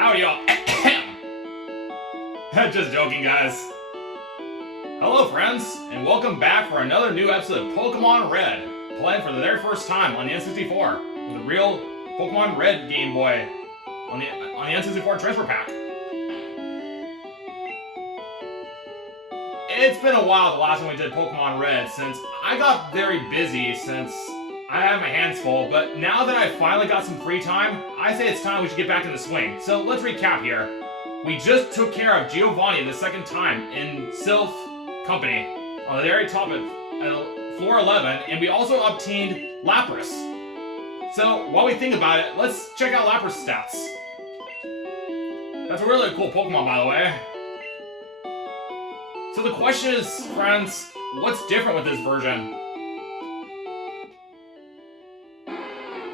Howdy y'all. Just joking, guys. Hello friends, and welcome back for another new episode of Pokemon Red, playing for the very first time on the N64 with a real Pokemon Red Game Boy on the N64 Transfer Pack. It's been a while the last time we did Pokemon Red, since I got very busy since I had my hands full, but now that I finally got some free time, I say it's time we should get back in the swing. So let's recap here. We just took care of Giovanni the second time in Sylph Company on the very top of floor 11, and we also obtained Lapras. So while we think about it, let's check out Lapras' stats. That's a really cool Pokemon, by the way. So the question is, friends, what's different with this version?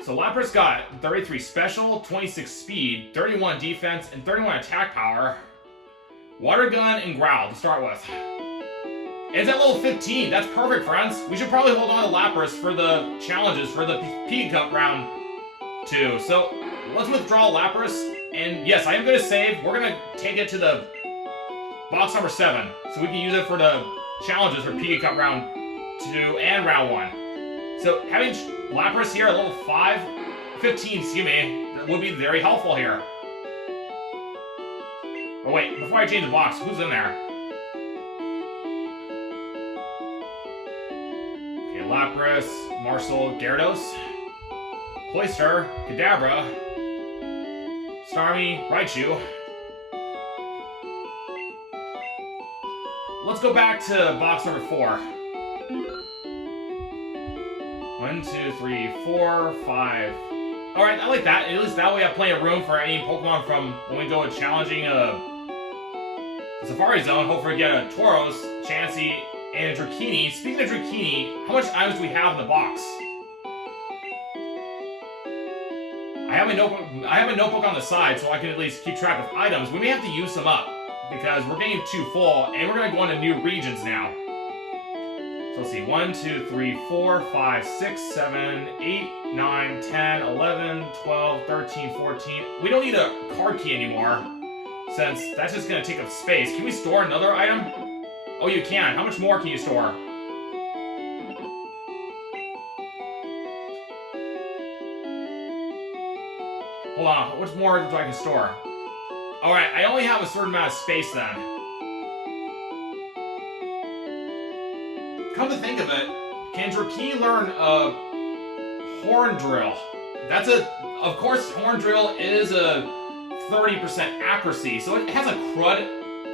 So Lapras got 33 special, 26 speed, 31 defense, and 31 attack power. Water gun and growl to start with. It's at level 15. That's perfect, friends. We should probably hold on to Lapras for the challenges for the Pikachu Cup round 2. So let's withdraw Lapras. And yes, I am going to save. We're going to take it to the box number 7. So we can use it for the challenges for Pikachu Cup round 2 and round 1. So having Lapras here at level 15, excuse me, that would be very helpful here. Oh wait, before I change the box, who's in there? Okay, Lapras, Marcel, Gyarados, Cloyster, Kadabra, Starmie, Raichu. Let's go back to box number 4. 1, 2, 3, 4, 5. Alright, I like that. At least that way I have plenty of room for any Pokemon from when we go challenging the Safari Zone. Hopefully we get a Tauros, Chansey, and a Dratini. Speaking of Dratini, how much items do we have in the box? I have a notebook on the side so I can at least keep track of items. We may have to use some up because we're getting too full, and we're going to go into new regions now. So let's see, 1, 2, 3, 4, 5, 6, 7, 8, 9, 10, 11, 12, 13, 14. We don't need a card key anymore, since that's just going to take up space. Can we store another item? Oh, you can. How much more can you store? Hold on, how much more do I can store? Alright, I only have a certain amount of space then. Come to think of it, can Dratini learn a Horn Drill? Of course, Horn Drill is a 30% accuracy, so it has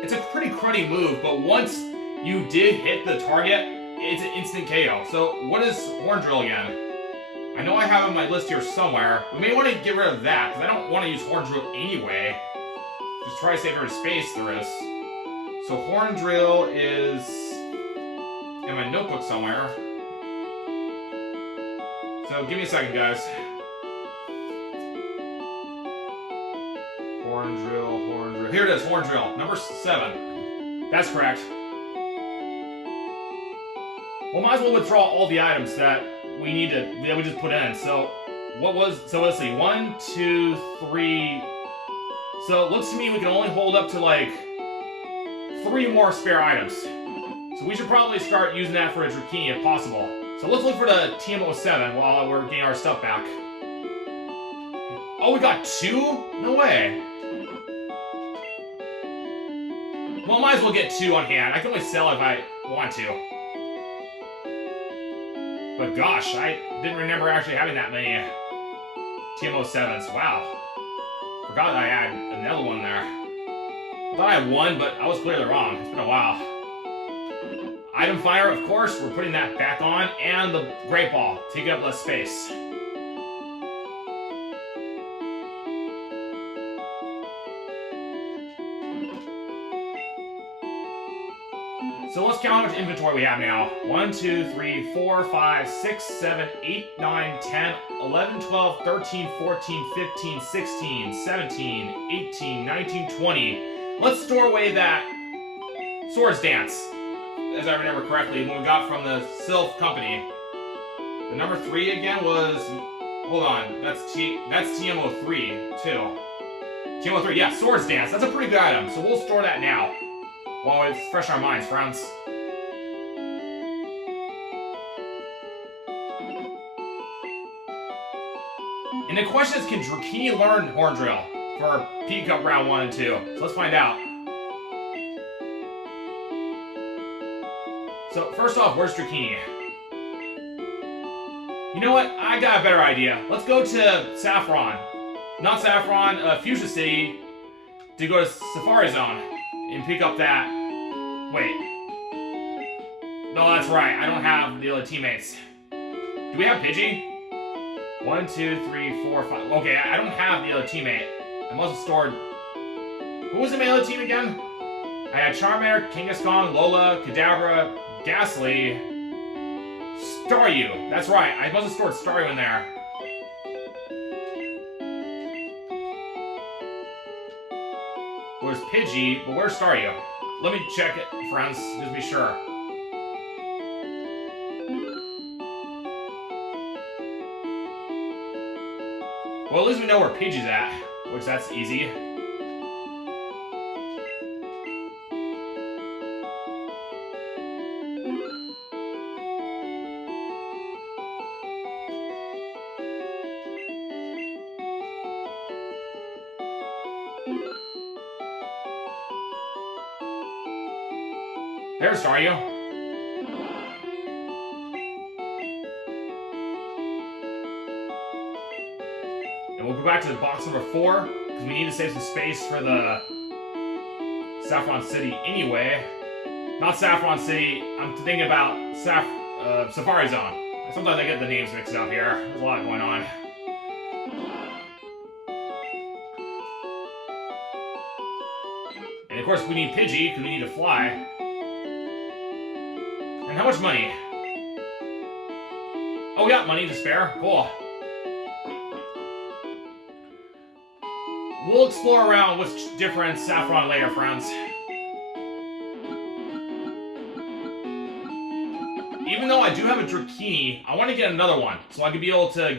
it's a pretty cruddy move, but once you did hit the target, it's an instant KO. So what is Horn Drill again? I know I have it on my list here somewhere. We may want to get rid of that, because I don't want to use Horn Drill anyway. Just try to save every space there is. So Horn Drill is in my notebook somewhere. So give me a second, guys. Horn Drill. Here it is, Horn Drill, number 7. That's correct. Well, might as well withdraw all the items that we just put in. So let's see, 1, 2, 3. So it looks to me we can only hold up to like 3 more spare items. So we should probably start using that for a Dratini if possible. So let's look for the TM07 while we're getting our stuff back. Oh, we got 2? No way. Well, might as well get 2 on hand. I can only sell if I want to. But gosh, I didn't remember actually having that many TM07s. Wow. Forgot I had another one there. I thought I had 1, but I was clearly wrong. It's been a while. Item Fire, of course, we're putting that back on, and the Great Ball, taking up less space. So let's count how much inventory we have now. 1, 2, 3, 4, 5, 6, 7, 8, 9, 10, 11, 12, 13, 14, 15, 16, 17, 18, 19, 20. Let's store away that Swords Dance, as I remember correctly, when we got from the Sylph Company. The number 3 again was... Hold on, that's TM03, too. Team 103, yeah, Swords Dance. That's a pretty good item, so we'll store that now. While it's fresh in our minds, friends. And the question is, can Drakini learn Horn Drill for P Cup round 1 and 2? So let's find out. So first off, where's Drakini? You know what? I got a better idea. Let's go to Saffron. Not Saffron, Fuchsia City to go to Safari Zone and pick up that. Wait. No, that's right. I don't have the other teammates. Do we have Pidgey? 1, 2, 3, 4, 5. Okay, I don't have the other teammate. I must have stored. Who was the other team again? I had Charmander, Kangaskhan, Lola, Kadabra, Ghastly, Staryu. That's right. I must have stored Staryu in there. Where's Pidgey? But where's Staryu? Let me check it, friends, just to be sure. Well, at least we know where Pidgey's at, which that's easy. There's Staryu. And we'll go back to box number 4, because we need to save some space for the Saffron City anyway. Not Saffron City, I'm thinking about Safari Zone. Sometimes I get the names mixed up here. There's a lot going on. And of course we need Pidgey, because we need to fly. And how much money? Oh, we got money to spare. Cool. We'll explore around with different Saffron later, friends. Even though I do have a Drakini, I want to get another one so I can be able to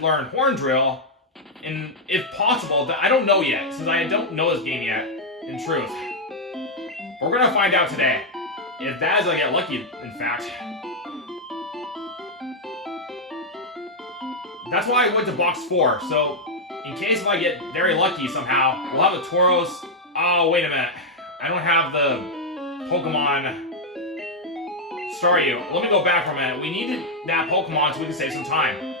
learn Horn Drill, and if possible, I don't know yet, since I don't know this game yet, in truth. We're gonna find out today. If that is, I get lucky, in fact. That's why I went to box 4, so in case if I get very lucky somehow, we'll have the Tauros. Oh, wait a minute. I don't have the Pokemon Staryu. Let me go back for a minute. We needed that Pokemon so we can save some time.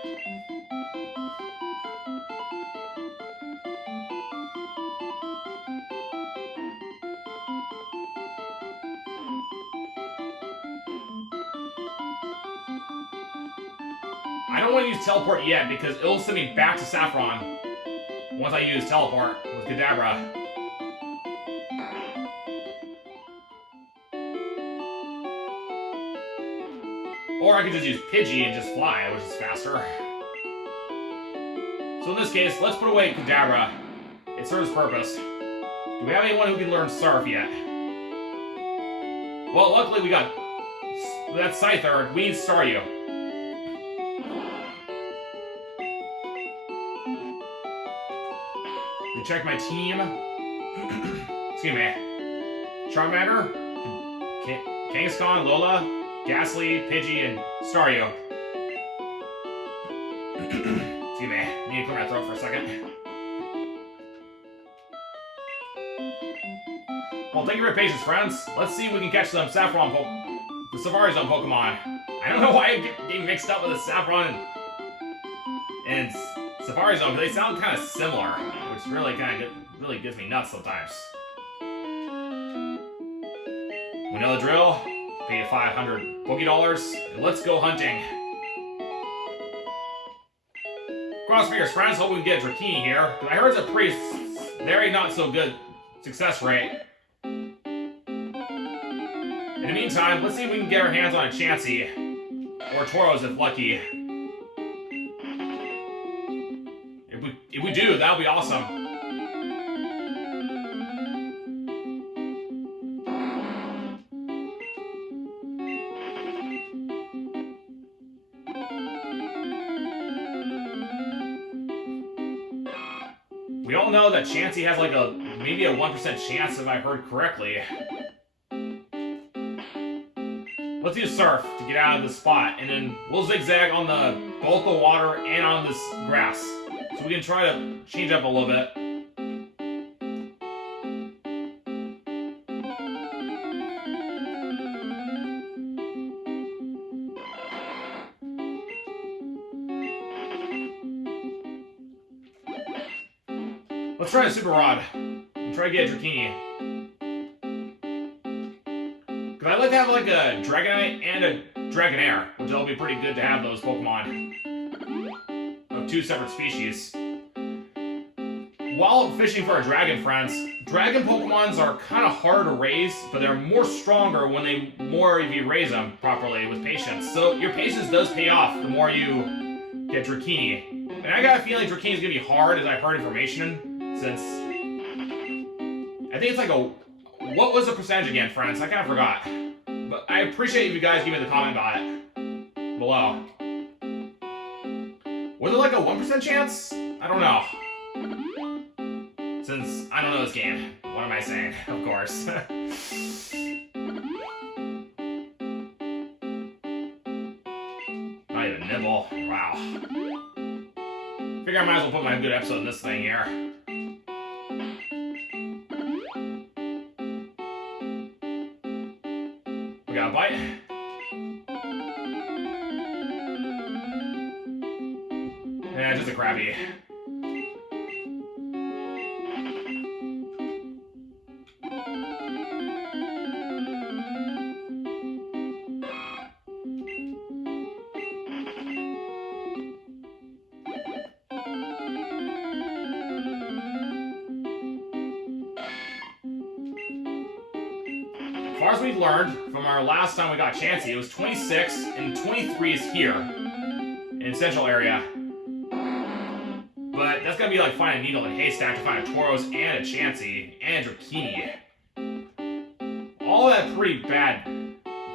I don't want to use Teleport yet because it'll send me back to Saffron once I use Teleport with Kadabra. Or I could just use Pidgey and just fly, which is faster. So in this case, let's put away Kadabra. It serves purpose. Do we have anyone who can learn Surf yet? Well, luckily we got that Scyther. We need Staryu. Check my team. Excuse me. Charmander, Kangaskhan, Lola, Ghastly, Pidgey, and Staryu. Excuse me. Need to clear my throat for a second. Well, thank you for your patience, friends. Let's see if we can catch some Saffron the Safari Zone Pokemon. I don't know why I get getting mixed up with the Saffron and Safari Zone, because they sound kind of similar, which really really gets me nuts sometimes. We know the drill. Pay 500 Poké-Dollars, and let's go hunting. Cross fingers, friends. Hope we can get Drakini here, because I heard it's a pretty very not so good success rate. In the meantime, let's see if we can get our hands on a Chansey or Tauros if lucky. If we do, that'll be awesome. We all know that Chansey has like maybe a 1% chance if I heard correctly. Let's use Surf to get out of this spot, and then we'll zigzag on both the water and on this grass. So we can try to change up a little bit. Let's try a Super Rod and try to get a Dratini. Because I'd like to have like a Dragonite and a Dragonair, which will be pretty good to have those Pokemon of 2 separate species. While fishing for a Dragon, friends, Dragon Pokemons are kind of hard to raise, but they're more stronger when if you raise them properly with patience. So your patience does pay off the more you get Dratini. And I got a feeling Dratini is going to be hard, as I've heard information. Since I think it's like what was the percentage again, friends? I kind of forgot. But I appreciate if you guys give me the comment about it below. Was it like a 1% chance? I don't know. Since I don't know this game. What am I saying? Of course. Not even nibble. Wow. Figure I might as well put my good episode in this thing here. We got a bite. Yeah, just a Krabby. As far as we've learned from our last time we got Chansey, it was 26 and 23 is here in Central area. But that's gonna be like finding a needle in a haystack to find a Tauros and a Chansey and a Dratini. All that pretty bad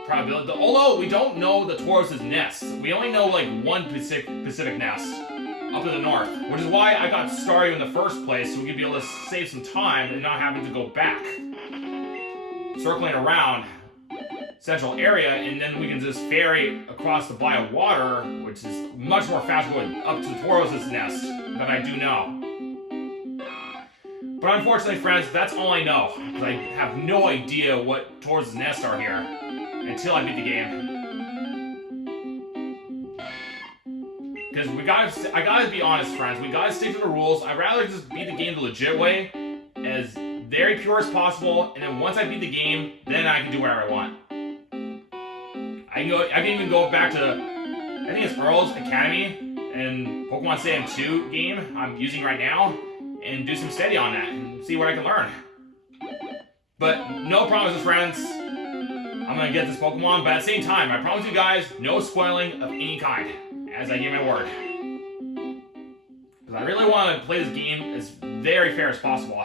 probability. Although we don't know the Tauros' nest. We only know like one Pacific nest up in the north, which is why I got started in the first place, so we could be able to save some time and not having to go back. Circling around Central area, and then we can just ferry across the body of water, which is much more fast going up to Tauros' nest than I do now. But unfortunately, friends, that's all I know, because I have no idea what Tauros' nests are here until I beat the game. Because I gotta be honest, friends, we gotta stick to the rules. I'd rather just beat the game the legit way, as very pure as possible, and then once I beat the game, then I can do whatever I want. I can even go back to, I think it's Earl's Academy and Pokemon Stadium 2 game I'm using right now, and do some study on that and see what I can learn. But no promises, friends. I'm gonna get this Pokemon, but at the same time, I promise you guys, no spoiling of any kind, as I give my word. Because I really want to play this game as very fair as possible.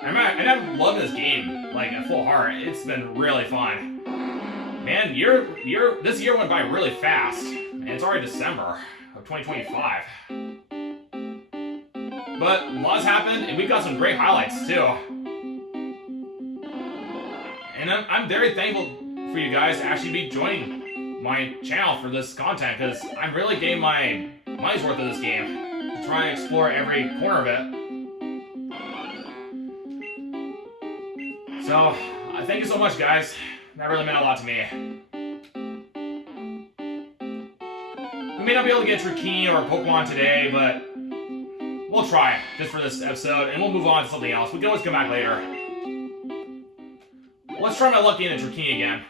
I'm loving this game, like, at full heart. It's been really fun. Man, this year went by really fast, and it's already December of 2025. But lots happened, and we've got some great highlights, too. And I'm very thankful for you guys to actually be joining my channel for this content, because I'm really getting my money's worth of this game. To try and explore every corner of it. So, thank you so much, guys. That really meant a lot to me. We may not be able to get Dratini or a Pokemon today, but we'll try just for this episode, and we'll move on to something else. We can always come back later. Let's try my luck in a Dratini again.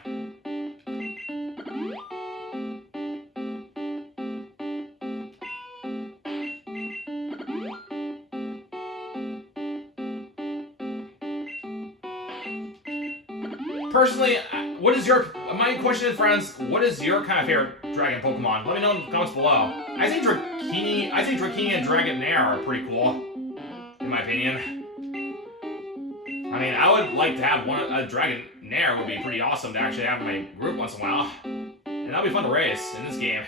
Personally, my question is, friends, what is your kind of favorite Dragon Pokemon? Let me know in the comments below. I think Dratini and Dragonair are pretty cool, in my opinion. I mean, I would like to have a Dragonair would be pretty awesome to actually have in my group once in a while. And that'd be fun to race in this game.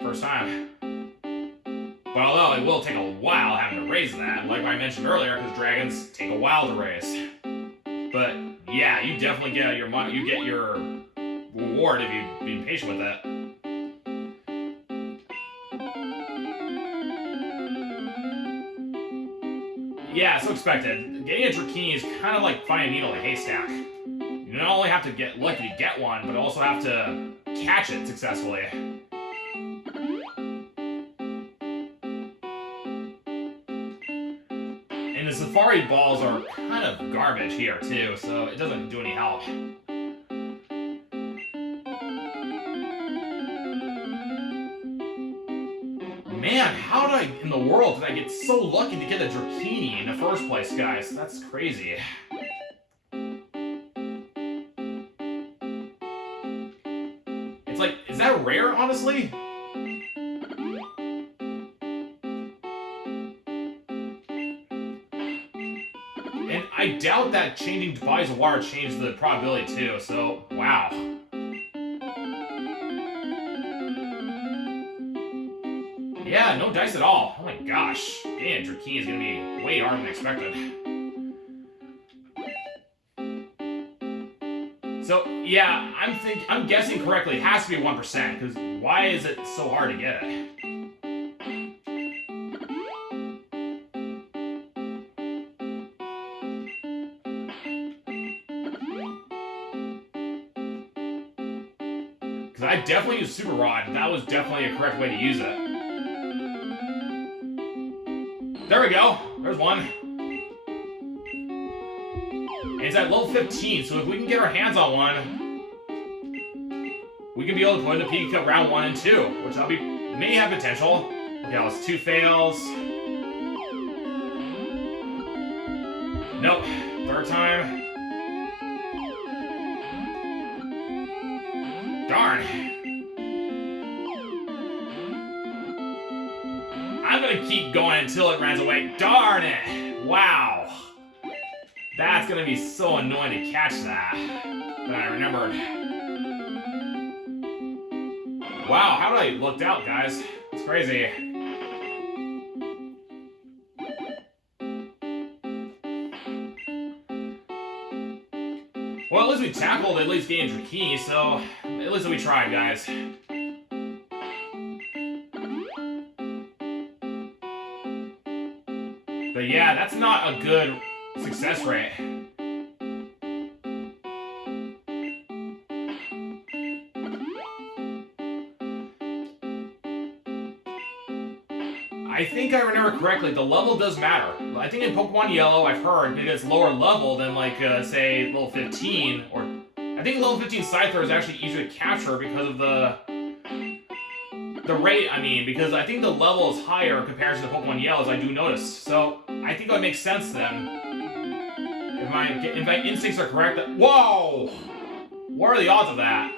First time. But although it will take a while having to raise that, like I mentioned earlier, because dragons take a while to raise. But yeah, you definitely get your money. You get your reward if you've been patient with it. Yeah, so expected. Getting a Drakini is kind of like finding a needle in a haystack. You not only have to get lucky to get one, but also have to catch it successfully. And the Safari balls are kind of garbage here too, so it doesn't do any help. Man, how in the world did I get so lucky to get a Drakini in the first place, guys? That's crazy. It's like, is that rare, honestly? And I doubt that changing bodies of water changed the probability too, so wow. Yeah, no dice at all. Oh my gosh. Getting a Drakini is gonna be way harder than expected. So yeah, I'm guessing correctly. It has to be 1%, because why is it so hard to get it? Because I definitely used Super Rod. That was definitely a correct way to use it. There we go. There's one. And it's at level 15, so if we can get our hands on one, we can be able to put in the PvP Cup round 1 and 2, which may have potential. Okay, that was 2 fails. Nope. Third time. Darn. I'm gonna keep going until it runs away. Darn it! Wow. That's gonna be so annoying to catch that. But I remembered. Wow, how did I looked out, guys? It's crazy. Well, at least we tackled at least getting Drakini, so at least we tried, guys. But yeah, that's not a good success rate. I think I remember correctly, the level does matter. I think in Pokemon Yellow, I've heard that it's lower level than, like, say, level 15, or I think level 15 Scyther is actually easier to capture because of the rate, because I think the level is higher in comparison to Pokemon Yellow, as I do notice. So I think it would make sense then. If my instincts are correct, that— whoa! What are the odds of that?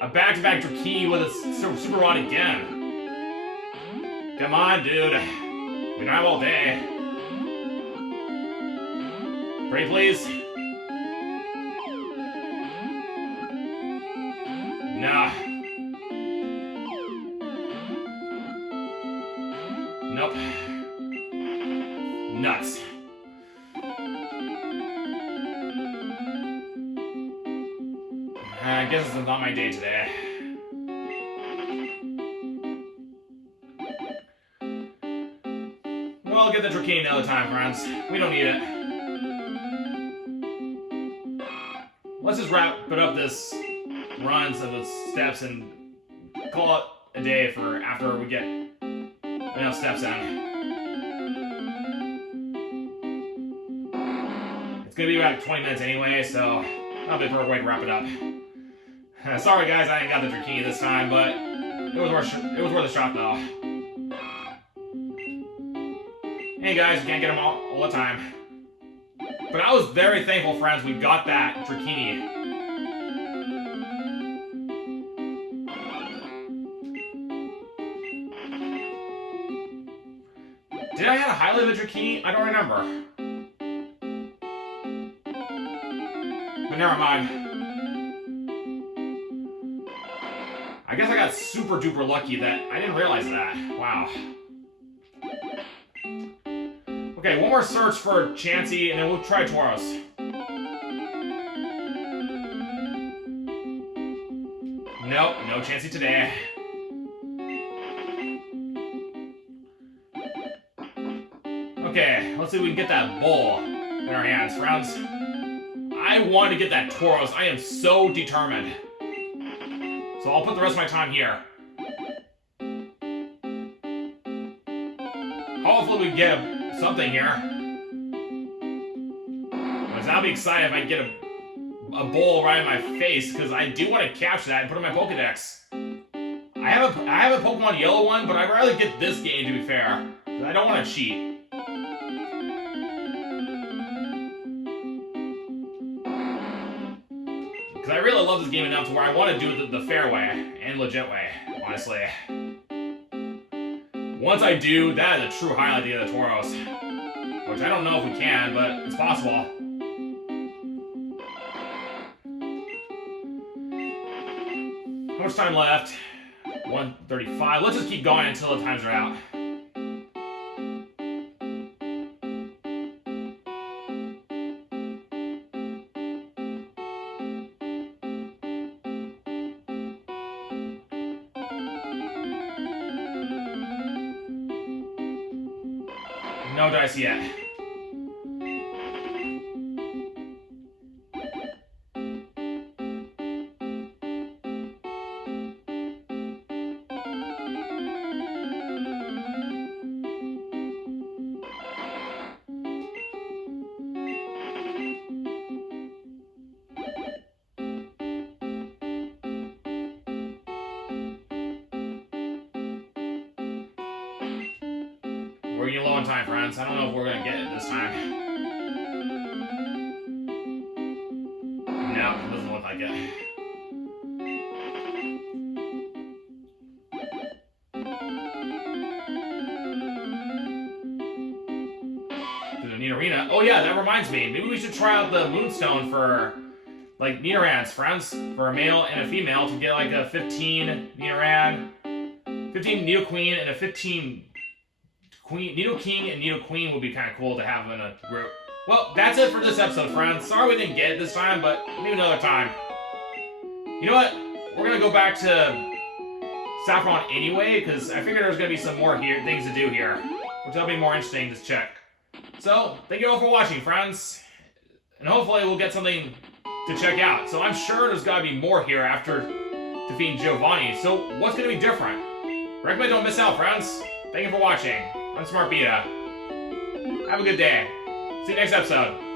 A back-to-back Drakini with a Super Rod again. Come on, dude. We don't have all day. Pray, please. Nah. Nope. Nuts. I guess it's not my day today. Well, I'll get the Drakini another time, friends. We don't need it. Let's just wrap it up this runs of the steps and call it a day for after we get enough steps in. It's gonna be about 20 minutes anyway, so that'll be a perfect way to wrap it up. Sorry guys, I ain't got the Drakini this time, but it was worth a shot though. Hey guys, you can't get them all the time. But I was very thankful, friends, we got that Drakini. Did I have a highlight of the Drakini? I don't remember. But never mind. guess I got super duper lucky that I didn't realize that. Wow. Okay, one more search for Chansey, and then we'll try Tauros. Nope, no Chansey today. Okay, let's see if we can get that bowl in our hands, friends. I want to get that Tauros. I am so determined. So I'll put the rest of my time here. Hopefully we get something here. Because I'll be excited if I get a bowl right in my face, because I do want to capture that and put it in my Pokedex. I have a Pokemon Yellow one, but I'd rather get this game, to be fair. I don't want to cheat. Because I really love this game enough to where I want to do it the fair way and legit way, honestly. Once I do, that is a true highlight of the Tauros. Which I don't know if we can, but it's possible. How much time left? 1:35. Let's just keep going until the times are out. No dice yet. We're getting low on time, friends. I don't know if we're gonna get it this time. No, it doesn't look like it. To the Nidorina. Oh yeah, that reminds me. Maybe we should try out the Moonstone for, like, Nidorans, friends. For a male and a female to get, like, a 15 Nidoran, 15 Nidoqueen, and a 15... Nidoking and Nidoqueen would be kind of cool to have in a group. Well, that's it for this episode, friends. Sorry we didn't get it this time, but maybe another time. You know what? We're going to go back to Saffron anyway, because I figured there's going to be some more things to do here, which will be more interesting to check. So, thank you all for watching, friends. And hopefully we'll get something to check out. So I'm sure there's got to be more here after defeating Giovanni. So what's going to be different? Recommend don't miss out, friends. Thank you for watching. I'm Smart Beta. Have a good day. See you next episode.